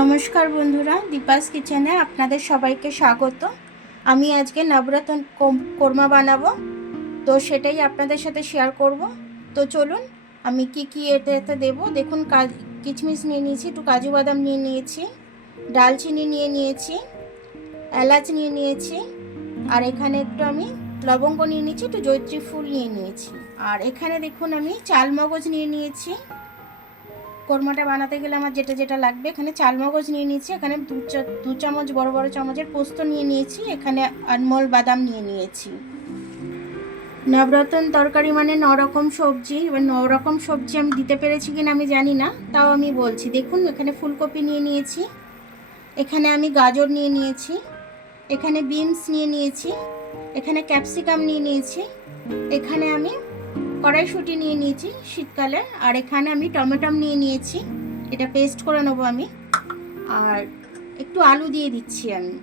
নমস্কার বন্ধুরা, দীপাস কিচেনে আপনাদের সবাইকে স্বাগত। আমি আজকে নবরত্ন কোরমা বানাবো, তো সেটাই আপনাদের সাথে শেয়ার করব। তো চলুন আমি কি এতে দেবো। দেখুন, কিশমিশ নিয়ে নিয়েছি, একটু কাজু বাদাম নিয়ে নিয়েছি, ডালচিনি নিয়ে নিয়েছি, এলাচ নিয়ে নিয়েছি, আর এখানে একটু আমি লবঙ্গ নিয়ে নিয়েছি, একটু জয়িত্রী ফুল নিয়ে নিয়েছি, আর এখানে দেখুন আমি চালমগজ নিয়ে নিয়েছি। কোরমাটা বানাতে গেলে আমার যেটা যেটা লাগবে, এখানে চালমগজ নিয়ে নিয়েছি, এখানে দু চামচ বড় বড় চামচের পোস্ত নিয়ে নিয়েছি, এখানে আনমোল বাদাম নিয়ে নিয়েছি। নবরত্ন তরকারি মানে 9 রকম সবজি। এবার 9 রকম সবজি আমি দিতে পেরেছি কিনা আমি জানি না, তাও আমি বলছি। দেখুন, এখানে ফুলকপি নিয়ে নিয়েছি, এখানে আমি গাজর নিয়ে নিয়েছি, এখানে বিনস নিয়ে নিয়েছি, এখানে ক্যাপসিকাম নিয়ে নিয়েছি, এখানে আমি কড়াইশুঁটি নিয়ে নিয়েছি শীতকালে, আর এখানে আমি টমেটো নিয়ে নিয়েছি, এটা পেস্ট করে নেবো আমি। আর একটু আলু দিয়ে দিচ্ছি আমি।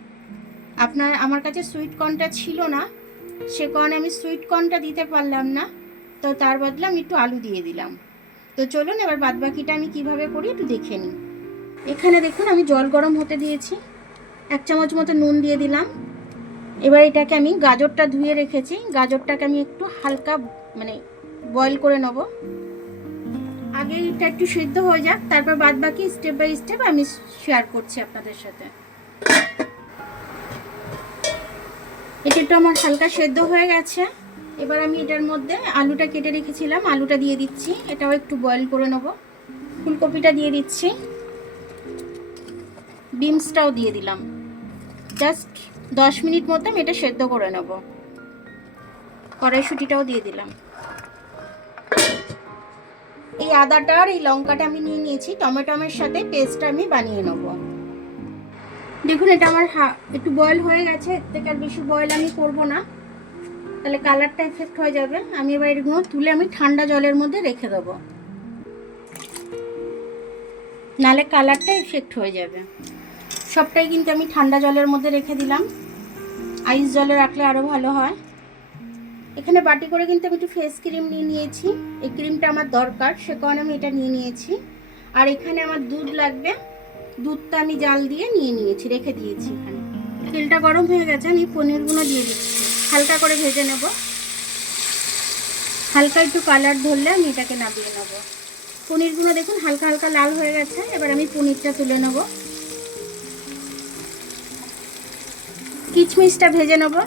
আমার কাছে সুইট কর্নটা ছিল না, সে কারণে আমি সুইট কর্নটা দিতে পারলাম না, তো তার বদলে আমি একটু আলু দিয়ে দিলাম। তো চলুন এবার বাদবাকিটা আমি কিভাবে করি একটু দেখে নিই। এখানে দেখুন আমি জল গরম হতে দিয়েছি, 1 চামচ মতো নুন দিয়ে দিলাম। এবার এটাকে আমি গাজরটা ধুয়ে রেখেছি, গাজরটাকে আমি একটু হালকা বয়েল করে নেব। আগে এটা একটু সিদ্ধ হয়ে যাক, তারপর বাদ বাকি স্টেপ বাই স্টেপ আমি শেয়ার করছি আপনাদের সাথে। এটা একটু আমার হালকা সেদ্ধ হয়ে গেছে। এবার আমি এটার মধ্যে আলুটা কেটে রেখেছিলাম, আলুটা দিয়ে দিচ্ছি, এটাও একটু বয়েল করে নেব। ফুলকপিটা দিয়ে দিচ্ছি, বিনসটাও দিয়ে দিলাম। জাস্ট 10 মিনিট মতো আমি এটা সেদ্ধ করে নেব। কড়াইশুঁটিটাও দিয়ে দিলাম। এই আদাটা আর এই লঙ্কাটা আমি নিয়ে নিয়েছি, টমেটোমের সাথে পেস্টটা আমি বানিয়ে নেব। দেখুন, এটা আমার একটু বয়েল হয়ে গেছে, এর থেকে আর বেশি বয়েল আমি করব না, তাহলে কালারটা এফেক্ট হয়ে যাবে। আমি এবার এগুলো তুলে আমি ঠান্ডা জলের মধ্যে রেখে দেবো, নাহলে কালারটা এফেক্ট হয়ে যাবে। সবটাই কিন্তু আমি ঠান্ডা জলের মধ্যে রেখে দিলাম, আইস জলে রাখলে আরও ভালো হয়। এখানে বাটি করে কিন্তু আমি একটু ফেস ক্রিম নিয়ে নিয়েছি, এই ক্রিমটা আমার দরকার, সে কারণে আমি এটা নিয়ে নিয়েছি। আর এখানে আমার দুধ লাগবে, দুধটা আমি জাল দিয়ে নিয়ে নিয়েছি, রেখে দিয়েছি। এখানে তেলটা গরম হয়ে গেছে, আমি পনিরগুলো দিয়ে দিচ্ছি, হালকা করে ভেজে নেব। হালকা একটু কালার ধরলে আমি এটাকে নামিয়ে নেব। পনিরগুলো দেখুন হালকা হালকা লাল হয়ে গেছে, এবার আমি পনিরটা তুলে নেব। কিশমিশটা ভেজে নেব,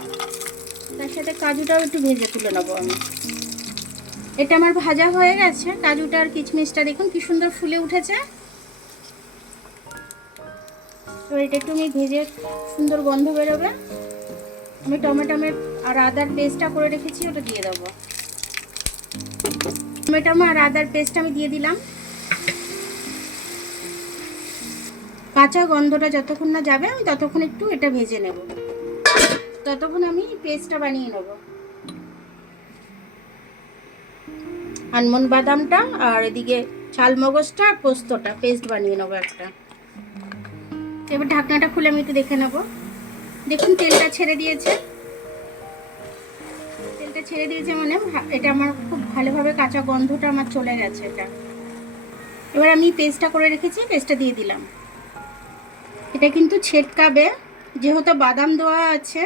তার সাথে কাজুটাও একটু ভেজে তুলে নেব আমি। এটা আমার ভাজা হয়ে গেছে, কাজুটা আর কিশমিশটা দেখুন কি সুন্দর ফুলে উঠেছে। এবার এটা একটু আমি ভেজে সুন্দর গন্ধ বেরোবে। আমি টমেটোমের আর আদার পেস্টটা করে রেখেছি, ওটা দিয়ে দেবো। টমেটো আর আদার পেস্ট আমি দিয়ে দিলাম। কাঁচা গন্ধটা যতক্ষণ না যাবে আমি ততক্ষণ একটু এটা ভেজে নেব, ততক্ষণ আমি পেস্টটা বানিয়ে নেব। আলমন্ড বাদামটা আর এদিকে চালমগজটা আর পোস্তটা পেস্ট বানিয়ে নেবো একটা। এবার ঢাকনাটা খুলে আমি একটু দেখে নেব। দেখুন তেলটা ছেড়ে দিয়েছে, তেলটা ছেড়ে দিয়েছে মানে এটা আমার খুব ভালোভাবে কাঁচা গন্ধটা আমার চলে গেছে এটা। এবার আমি পেস্টটা করে রেখেছি, পেস্টটা দিয়ে দিলাম। এটা কিন্তু ছেটকাবে, যেহেতু বাদাম দেওয়া আছে,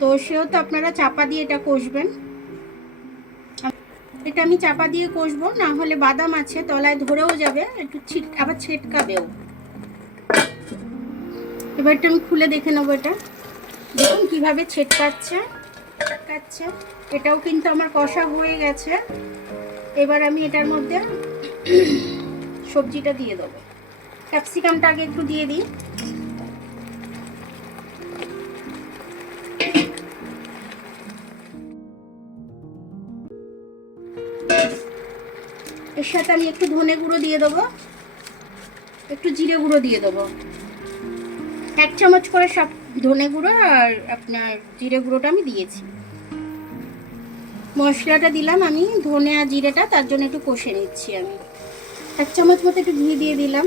তো সেহেতু আপনারা চাপা দিয়ে এটা কষবেন। এটা আমি চাপা দিয়ে কষবো, না হলে বাদাম আছে তলায় ধরেও যাবে, একটু আবার ছেটকাবেও। এবার এটা আমি খুলে দেখে নেবো। এটা দেখুন কিভাবে ছেটকাচ্ছে, এটাও কিন্তু আমার কষা হয়ে গেছে। এবার আমি এটার মধ্যে সবজিটা দিয়ে দেবো। ক্যাপসিকামটা আগে একটু দিয়ে দিই। এর সাথে আমি একটু ধনে গুঁড়ো দিয়ে দেবো, একটু জিরে গুঁড়ো দিয়ে দেবো। 1 চামচ করে সব ধনে গুঁড়ো আর আপনার জিরে গুঁড়োটা আমি দিয়েছি। মশলাটা দিলাম আমি, ধনে আর জিরেটা, তার জন্য একটু কষে নিচ্ছি আমি। 1 চামচ মতো একটু ঘি দিয়ে দিলাম।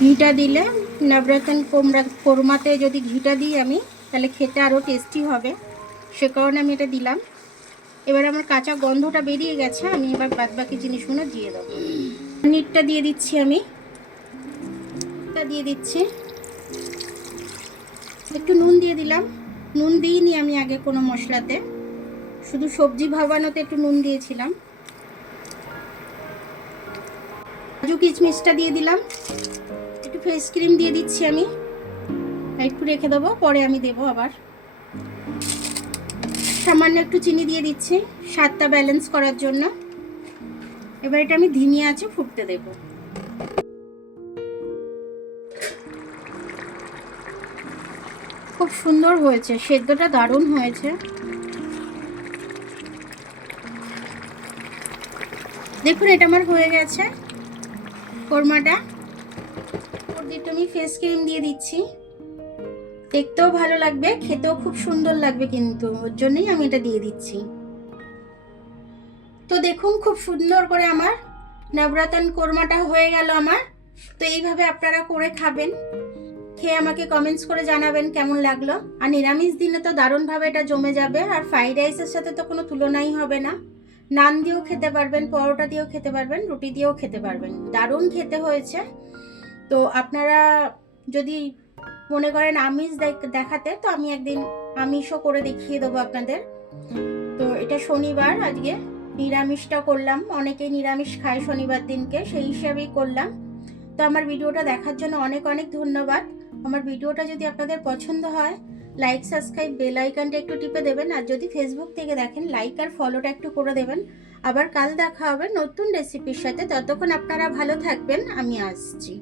ঘিটা দিলে নবরত্ন কোরমাতে যদি ঘিটা দিই আমি, তাহলে খেতে আরও টেস্টি হবে, সে কারণে আমি এটা দিলাম। এবার আমার কাঁচা গন্ধটা বেরিয়ে গেছে, আমি এবার বাদবাকি জিনিসগুলো দিয়ে দেবো। পনিরটা দিয়ে দিচ্ছি, আমি দিয়ে দিচ্ছি, একটু নুন দিয়ে দিলাম। নুন দিইনি আমি আগে কোনো মশলাতে, শুধু সবজি ভাবানোতে একটু নুন দিয়েছিলাম। কাজু কিশমিশটা দিয়ে দিলাম, একটু ফেস ক্রিম দিয়ে দিচ্ছি আমি, একটু রেখে দেবো, পরে আমি দেবো আবার। সামান্য একটু চিনি দিয়ে দিচ্ছি স্বাদটা ব্যালেন্স করার জন্য। এবার এটা আমি ধিমি আঁচে ফুটতে দেব। খুব সুন্দর হয়েছে, সেদ্ধটা দারুণ হয়েছে। দেখুন এটা আমার হয়ে গেছে কোরমাটা। ওর দিকে আমি ফেস ক্রিম দিয়ে দিচ্ছি, দেখতেও ভালো লাগবে, খেতেও খুব সুন্দর লাগবে, কিন্তু ওর জন্যই আমি এটা দিয়ে দিচ্ছি। তো দেখুন খুব সুন্দর করে আমার নবরত্ন কোরমাটা হয়ে গেল আমার। তো এইভাবে আপনারা করে খাবেন, খেয়ে আমাকে কমেন্টস করে জানাবেন কেমন লাগলো। আর নিরামিষ দিনে তো দারুণভাবে এটা জমে যাবে, আর ফ্রাইড রাইসের সাথে তো কোনো তুলনাই হবে না। নান দিয়েও খেতে পারবেন, পরোটা দিয়েও খেতে পারবেন, রুটি দিয়েও খেতে পারবেন, দারুণ খেতে হয়েছে। তো আপনারা যদি মনে করেন আমিষ দেখাতে, তো আমি একদিন আমিষও করে দেখিয়ে দেবো আপনাদের। তো এটা শনিবার, আজকে নিরামিষটা করলাম, অনেকেই নিরামিষ খায় শনিবার দিনকে, সেই হিসাবেই করলাম। তো আমার ভিডিওটা দেখার জন্য অনেক অনেক ধন্যবাদ। আমার ভিডিওটা যদি আপনাদের পছন্দ হয়, লাইক সাবস্ক্রাইব বেল আইকনটা একটু টিপে দেবেন, আর যদি ফেসবুক থেকে দেখেন লাইক আর ফলোটা একটু করে দেবেন। আবার কাল দেখা হবে নতুন রেসিপির সাথে, ততক্ষণ আপনারা ভালো থাকবেন, আমি আসছি।